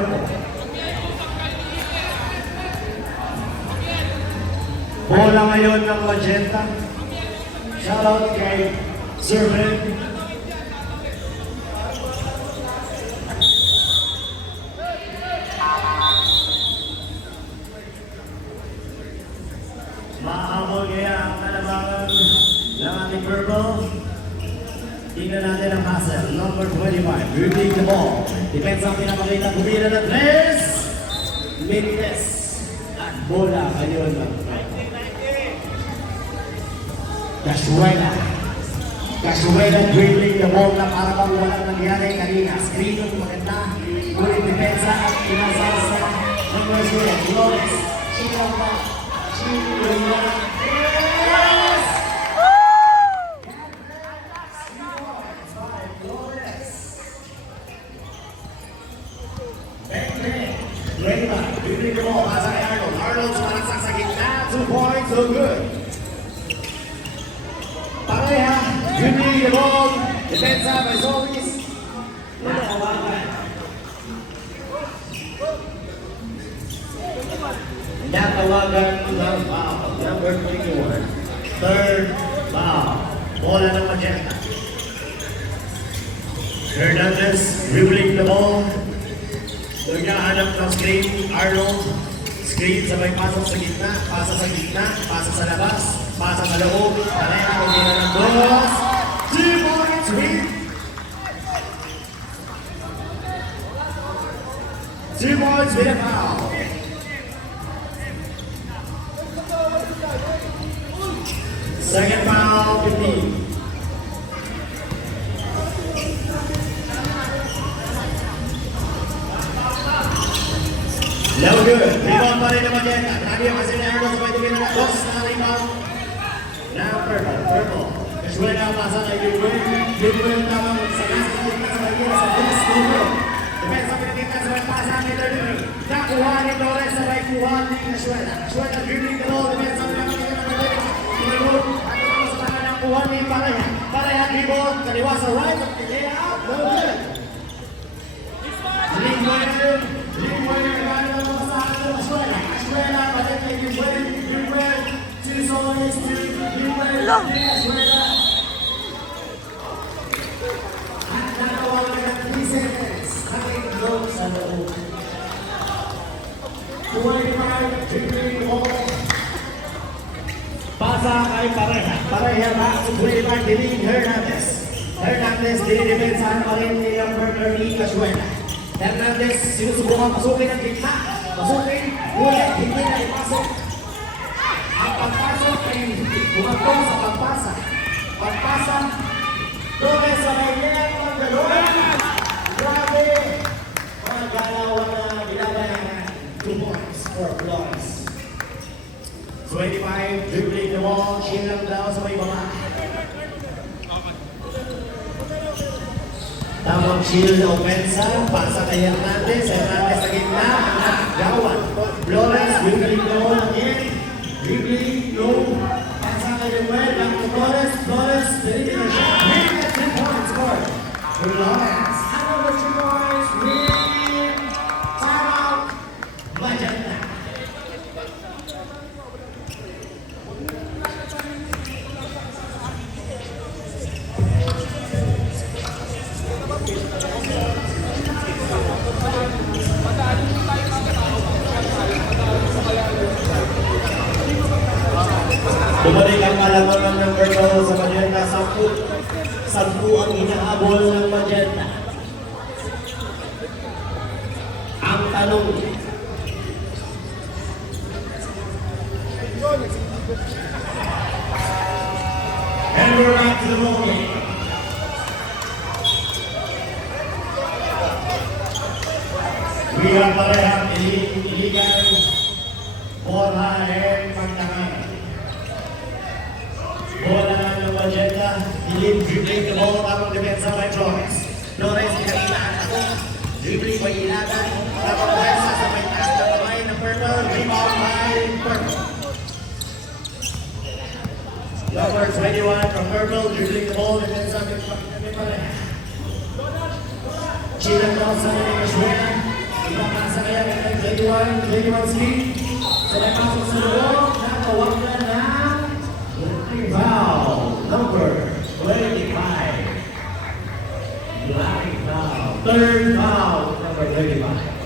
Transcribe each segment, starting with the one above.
purple. Bola ngayon ng magenta. Shoutout kay Sir Ben. Mahabol kaya ang kalabangan ng ating purple. Tingnan natin ang hustle. Number 25, dribbling the ball. Depends ang pinapakita. Bumira na tres. Minutes. At bola ngayon ng Casuela dribbling the ball na para bang walang nangyari kanina. Screen ng maganda. Ulit depensa at pinasal sa number 0. Flores. Chilamba. Yes! Reyna, dribbling the ball. Pasa kay Arnold. Arnold sumalaksak sa gitna. 2 points, so good. Pareha, dribbling the ball. Depensa by Solis. Nakawagan. Nakawagan ng foul. Number 21. Third foul. Bola ng magenta. Hernandez dribbling the ball. Naghahanap ng screen. Arnold. Screen sabay pasok sa gitna. Pasa sa gitna. Pasa sa labas. Pasa sa loob. Pareha kung hindi na ng dos. 2 points win. 2 points with a foul. Second foul, 15. No good. Rebound pa rin naman yan. Lagi yung kasi ni Arnold sa may tingin na dos na rebound. Now purple. Casuela ang pasa kay Gilbert. Gilbert tamang sa nasa kita sa may sa dos. Depende sa pinakita sa may pasa ni Lerner. Nakuha ni Torres sa may kuha ni Casuela. Casuela dribbling the ball. Depende sa pinakita sa may Tinulog. At sa tangan ng kuha ni Pareha. Pareha rebound. Kaliwa sa right. Layout. No good. Lingwaner. Lingwaner. Casuela, balik kay Gilbert. Gilbert. 2 Solis. 2 Gilbert. Casuela. At nakawalan ng 3 seconds. Nakikilog sa loob. 25, dribbling the ball. Pasa kay Pareha. Pareha back to 25, diling Hernandez. Hernandez, dinidepensahan pa rin ni Burger ni Casuela. Hernandez, sinusubukan pasukin ang gitna. Pasukin, ulit, hindi na ipasok. Ang pagpasok ay bumato sa pagpasa. Pagpasa, Torres sa may liang ng dalawa. Grabe! Mga galawan na binabayan. 2 points for Flores. 25, dribbling the ball. Shield lang daw sa may baba. Tamang shield na ofensa. Pasa kay Hernandez. Hernandez sa gitna. Gawan. Flores, dribbling the ball again. Dribbling, no. Pasa kay Ruel. Back to Flores. Flores, dribbling the shot. Win at 3 points scored. Flores. Another 2 points. Win. Time out. Magenta. Bumalik ang malaman ng number 2 sa Magenta. 10 ang inahabol ng Magenta. Ang tanong, and we're back to the ball game. We are parehang iligan bola and pagtangan. Bola ng Magenta, dribbling the ball tamang depensa by Flores. Flores, kinailaan ako. Dribbling by Ilagan. Tamang pwersa sa may taas na kamay ng purple. Rebound by purple. Number 21 from purple, dribbling the ball. Depensa by Pareha. Chilang daw sa mga Casuela. 21 speed. So may pasok sa loob, natawag na ng foul number 25. Black foul. Third foul number 25.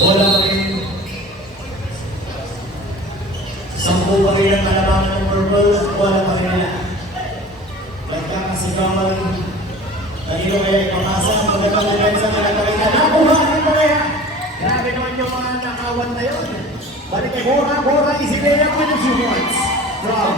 Bola pa rin. 10 pa rin ang kalabangan ng purple. Bola pa rin nila. Nagkakasigawan. Nagino kaya ipapasa. Magandang depensa na nagkakita. Nakuha rin pa kaya. Grabe naman yung mga nakawan na yun. Balik kay Bora. Bora is in there with the 2 points from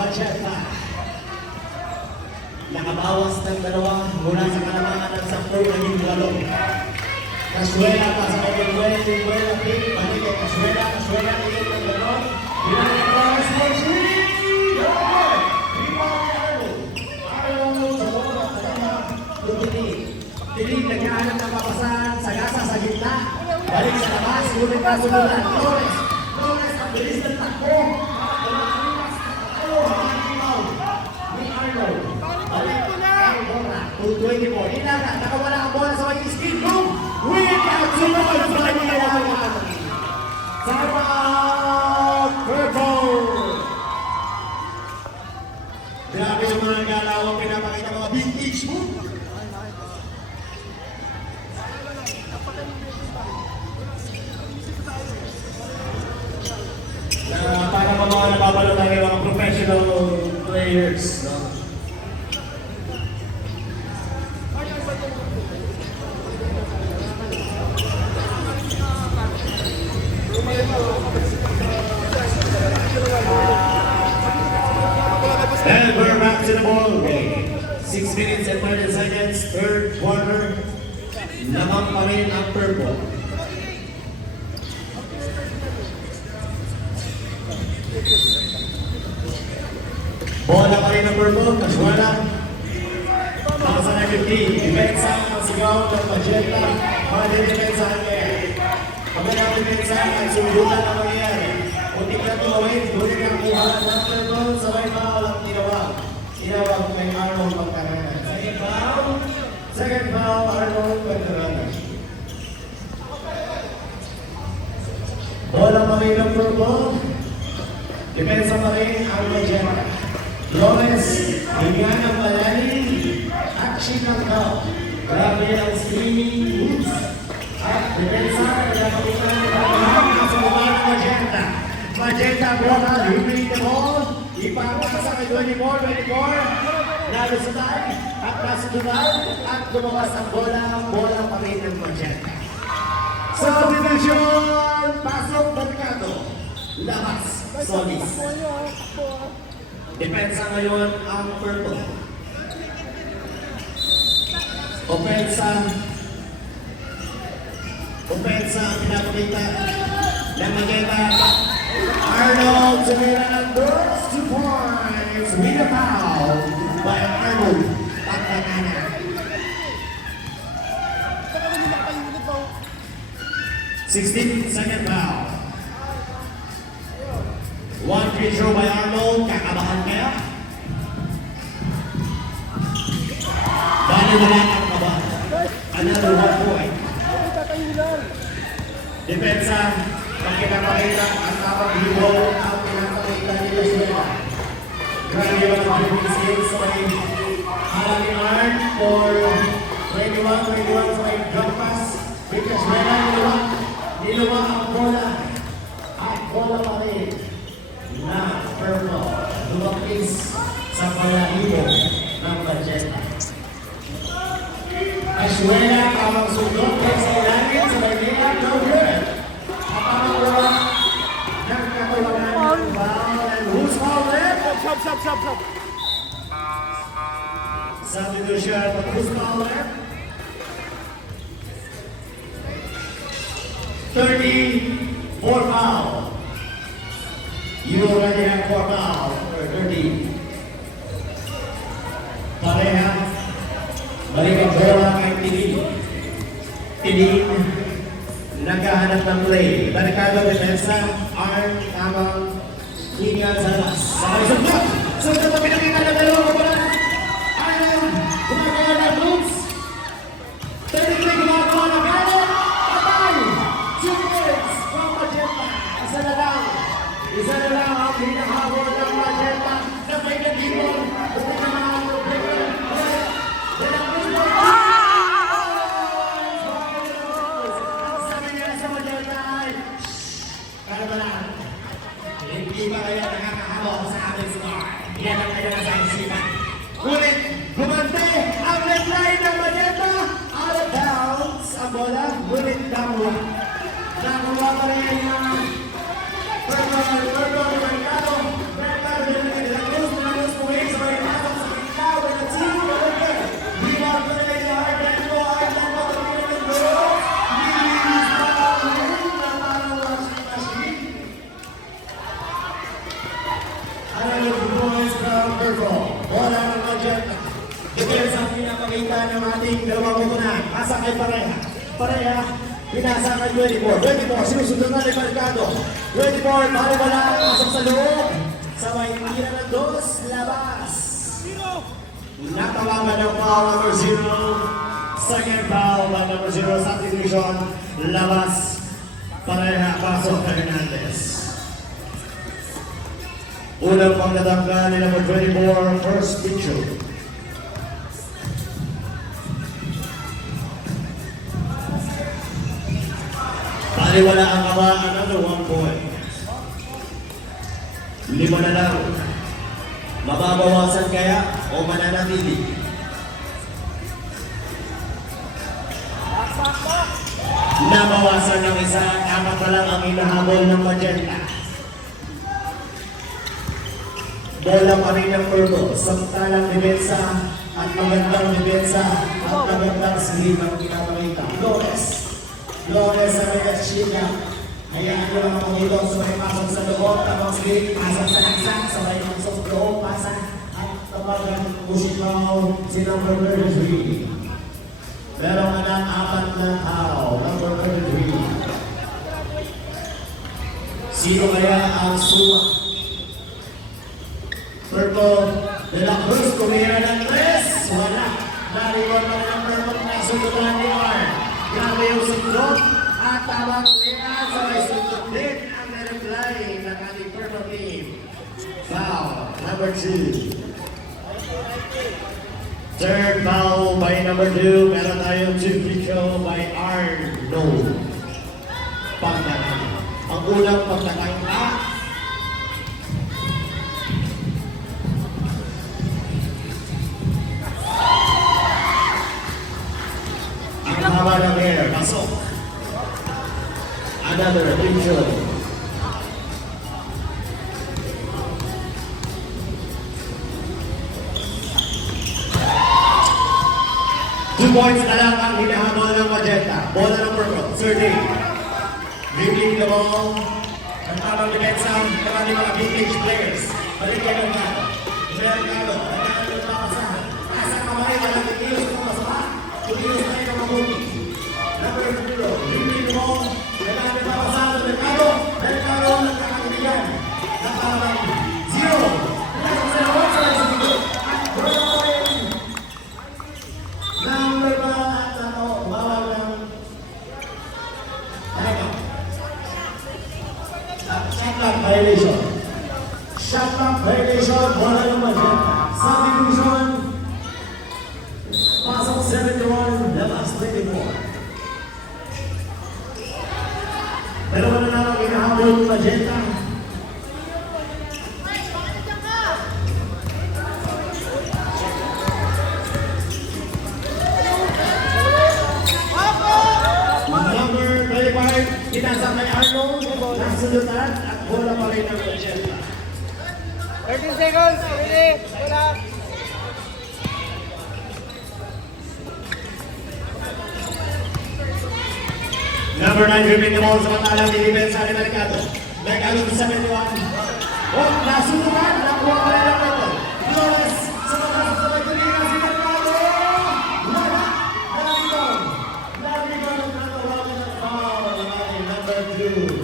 Macheta. Nakabawas ng dalawa mula sa kalabangan ng 10 naging 8. Casuela pa sa kanyang Buena pick, balik kay Casuela, tigil ng gano'n. Binalik pa sa Casuela! Arnold sa bola, Tilig nagkahanap ng papasan, sagasa sa gitna. Balik sa labas, ngunit kasundulan. Flores, ang bilis ng takbo. Ni Arnold. Balik kay Bora, 224. Inaga, nakawala ang bola sa may skin. Boom! Without sunod sa kanya sama purple. Grabe yung mga galawang pinapakita mga vintage mo. Para mga napapalo tayo mga professional players, no? And we're back to the ball game. 6 minutes and 30 seconds, third quarter. Lamang pa rin ang purple. Bola pa rin ang purple, Casuela. Para sa 15, depensa ang sigaw ng Magenta. Para din depensa ang kaya. Kapag ang depensa ay sumudulan ang mangyayari. Kunting na tumawin, gulit ang ihalan ng purple, sabay foul ang tinawag. Tinawag kay Arnold Pagkaranan. Second foul, Arnold Pagkaranan. Bola pa rin ang purple. Depensa pa rin ang Magenta. Flores, hinggan ang malalim. Action ng foul. Grabe ang streaming moves. At depensa, nagkakitan ng pagkakaroon ng sa baba ng Magenta. Magenta bola, repeat the ball. Ipapasa kay 24. Nalusutay at nasutay at lumabas ang bola. Bola pa rin ng Magenta. Substitution! Pasok Mercado. Labas. Solis. Depensa ngayon ang purple. Opensa ang pinapakita ng Magenta. Arnold sumira ng first 2 points with a foul by Arnold Pagkakana. Second foul. One free throw by Arnold. Kakabahan kaya? Bali wala ang kabahan. Another 1 point. Depensa, pagkikapakita ang tapang libo ang pinapakita ni Casuela. Grabe yung mga skills sa may halang ni Arn for 21 sa may drop pass. With Casuela, niluwa ang bola. At bola pa rin na purple. Lumapis sa palahibo ng Magenta. Casuela, tamang sundot sa ilalim sa may layup, no good. At tamang bola, nagkatawanan ng foul, and who's fouled it? Stop. Substitution, but who's fouled it? 34 foul. You already have 4 foul, or 30. Pareha. Balik ang bola kay Tilig. Naghahanap ng play. Barikado depensa. Arn, tamang hingan sa labas. Sakay sa block. Sunod na pinakita ng dalawang bola. Arnold, gumagawa ng moves. ngunit nakuha. Nakuha pa rin yung Purple Mercado. Mercado de la Cruz Puig sa may pasok sa gitna. With a team over there. Viva pa rin yung Argento. Argento to be in the goal. He's not winning na parang washing machine. Alam mo, boys from Purple. Bola ng Magenta. Depende sa pinapakita ng ating dalawang kutunan. Pasa kay Pareha. Pareha, pinasa kay 24. 24, sinusunod na ni Mercado. 24, bali-wala, pasok sa loob. Sabay tira ng dos, labas. Natawagan ng foul number 0. Second foul by number 0, substitution, labas. Pareha, pasok kay Hernandez. Unang pagtatangka ni number 24, first picture. Wala ang kawa, another 1 point. 5 na lang. Mababawasan kaya o mananatili? Nabawasan ng isa, 4 na lang ang inahabol ng Magenta. Bola pa rin ng Purple, samantalang depensa at magandang depensa at magandang silip ang pinapakita. Flores sa may Chica. Hayaan ko lang ako dito sa may pasok sa loob. Tapos din, pasok sa laksak. Sabay pasok sa loob, pasok. At kapag musipaw si number 33. Meron ka ng 4 na tao. Number 33. Sino kaya ang suwa? Purple de la Cruz, kumira ng 3. Wala. Nariwan na ng Purple na sundutan ni Arn. Grabe yung sundot at tawag nila sa may sundot din ang na-reply ng ating Purple team. Foul, number 2. Third foul by number 2. Meron tayong 2 free throw by Arnold. Pagtatang. Ang unang pagtatang na haba ng air, pasok. Another big show. Two points na lang ang hinahabol ng Magenta. Bola ng Purple, Sergey. Dribbling the ball. Ang tamang depensa ng mga vintage players. Balik kayo ng Mercado. Mercado, nagkakaroon ng papasahan. Nasa kamay, walang titilos ng papasahan. Titilos tayo ng mabuti. Number 0, dribbling the ball. Nagkakaroon ng papasahan ng Mercado. Mercado, nagkakatigan. Nakalang 0. Nasa sa loob sa dito. At Brian. Number 1 at bawal ng shot clock violation. Shot clock violation, bola ng Magenta. Substitution, pasok 71, labas 24. Pero wala na ang inahabol ng Magenta. Number 35, kinasa kay Arnold. Nasundutan at bola pa rin ng Magenta. 13 seconds, ready, wala. Number 9, dribbling the ball, samantalang dinipensa ni Mercado. Mercado sa 71. Oh, nasundutan, nakuha pa rin ng Purple. Flores, samantalang sa magtulingan si Mercado. Wala, nalibang. Nalibang ang natawagan ng foul ng ating number 2.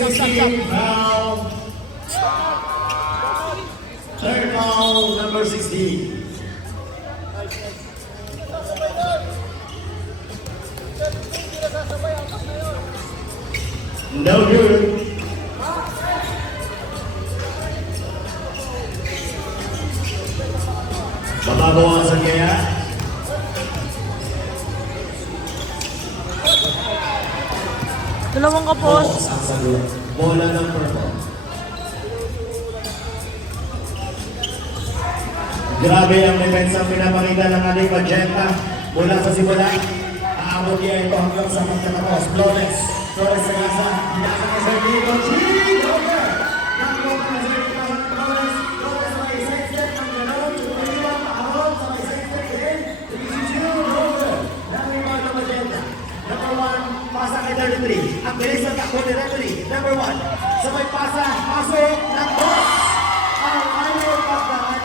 Foul. Third foul, number 16. No good. Mababawasan kaya? Dalawang kapos. Bola ng Purple. Grabe ang depensa pinapakita ng ating Magenta mula sa simula. Aabot niya ito hanggang sa pagtatapos. Flores sa gasa. Hinasa ka sa Diego G. Roger! Naklo ka na sa ito ng Flores. Flores sa may side-step ng gano'n. Tumayuan paharot sa may side-step din. 3-0 Roger. Nakalimutan ng Magenta. Number 1, pasa kay 33. Ang bilis ng takbo ni referee. Number 1, sa may pasa, pasok ng boss. Ang ayaw pagdaan.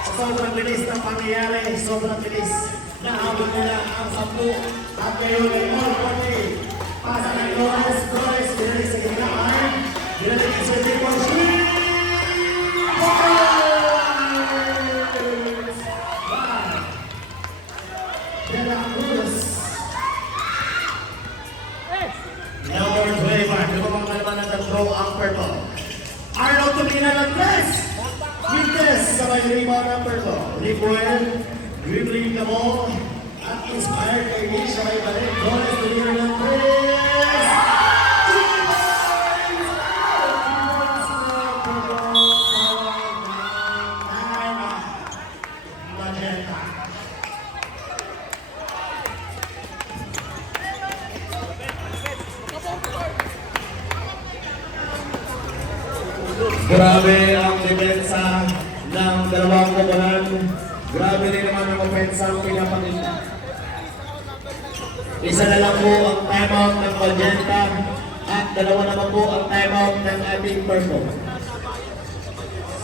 Sa sobrang bilis ng pangyayari, sobrang bilis. Nahabol nila ang 10 at ngayon ay all party. Pasa ng Flores, binalik sa gitnaan. Binalik sa Diego G. De La Cruz. Number 25, lumabang kalaban ng tatlo ang purple. Arnold tumina ng press. Quintes sa may rebound ng purple. Liquid, dribbling the ball. At inspired kay Nick sa may balik. Flores tumina ng press. Magenta. Grabe ang depensa ng dalawang koponan. Grabe rin naman ang opensa ang pinapakita. Isa na lang po ang timeout ng Magenta at dalawa naman po ang timeout ng ating purple.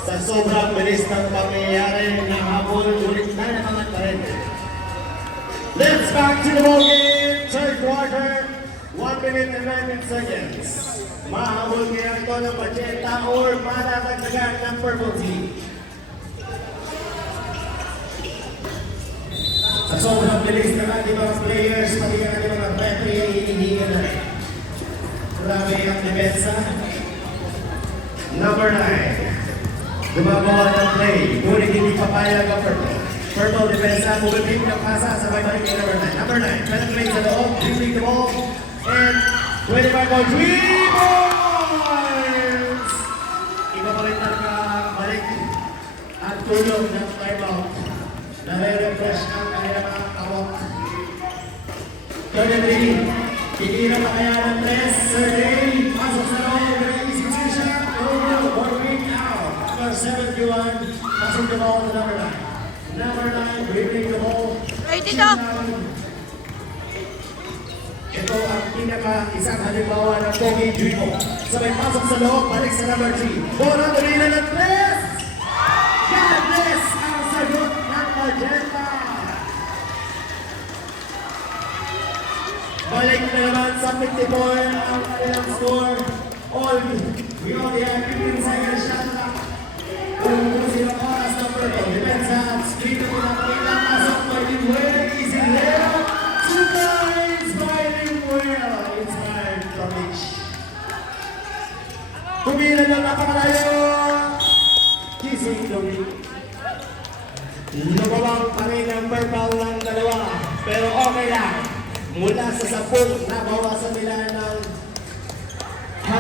Sa sobrang bilis ng pangyayari na habol, ulit na naman pa rin. Let's back to the ball game. Third quarter, 1 minute and 19 seconds. Mahabol kaya ito ng Magenta or matatagdagan ng purple team. Sa sobrang bilis ng ating mga players, pati ang ating mga referee ay hinihinga na rin. Grabe ang depensa. Number 9. Gumagawa ng play. Ngunit hindi papayag ang purple. Purple depensa, bumibig ng pasa sa may balik kay number 9. Number 9, penetrate sa loob, dribbling the ball, and 25 goal, 3 points! Ipapalitan ka balik at tulog ng timeout. Nare-refresh ang kanyang awak. 33, titira pa kaya ng 3, Sergey, pasok sa loob, easy two shot, working out. Number 71, pasok the ball to number 9. Number 9, dribbling the ball. Ay, dito! Ito ang isang halimbawa ng Pogi Dribble. Sabay pasok sa loob, balik sa number 3. Bola, tumila ng 3! God bless ang sagot ng Magenta. Balik na naman sa 54 ang kanilang score. We only have 15 seconds shot clock. Kung silang oras ng purple, depensa at screen na pinapakita, pasok by Limuel, easy layup, 2 points by Limuel, inspired from Mitch. Kumila ng napakalayo, kissing the week. Lumabang pa rin ang purple ng dalawa, pero okay lang. Mula sa 10, nabawasan nila ng